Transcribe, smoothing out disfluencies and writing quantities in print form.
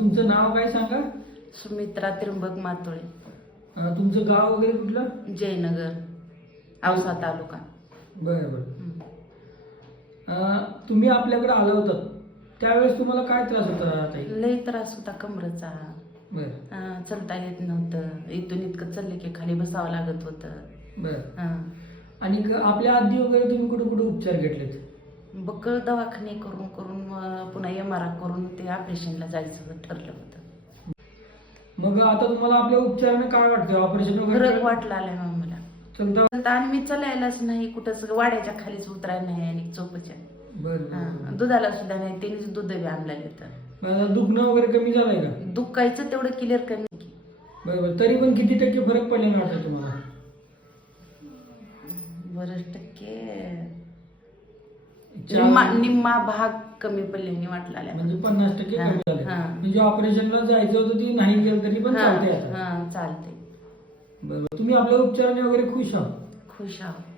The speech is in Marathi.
तुमचं नाव काय सांगा? सुमित्रा त्र्यंबक मातोळे, तुमचं गाव वगैरे कुठलं? जयनगर, औसा तालुका. बरं बरं. तुम्ही आपल्याकडे आला होता त्यावेळेस तुम्हाला काय त्रास होता ताई? लई त्रास होता कमरेचा. बरं चलता येत नव्हतं. इथून इतकं चालले की खाली बसावं लागत होतं. बरं. आणि आपल्या आधी वगैरे तुम्ही कुठे कुठे उपचार घेतलेत? बक्कळ दवाखाने करून करून पुन्हा MRI करून ते ऑपरेशनला जायचं ठरलं होतं. मग आता तुम्हाला आपल्या उपचाराने काय वाटतं? ऑपरेशन वगैरे फरक वाटला आलाय मग मला. चलता? आणि मी चालायलाच नाही, कुठंच वाड्याच्या खालीच उतरायला नाही आणि चोपच्या. बरं. दुधाला सुद्धा नाही, त्यांनीच दूध बी आणलेलं होतं. दुखणं वगैरे कमी झालंय का? दुखायचं तेवढं क्लिअर कमी. बरोबर. तरी पण किती टक्के फरक पडलेला वाटतं तुम्हाला? बरेच टक्के चार- निम्मा भाग कमी पडल्याने वाटला. म्हणजे 50% हा, कमी झाले. हा. म्हणजे ऑपरेशनला जायचं होतं ती नाही गेलं तरी पण चालते आता. चालते. बरोबर. तुम्ही आपल्या उपचाराने वगैरे खुश आहात? खुश आहोत.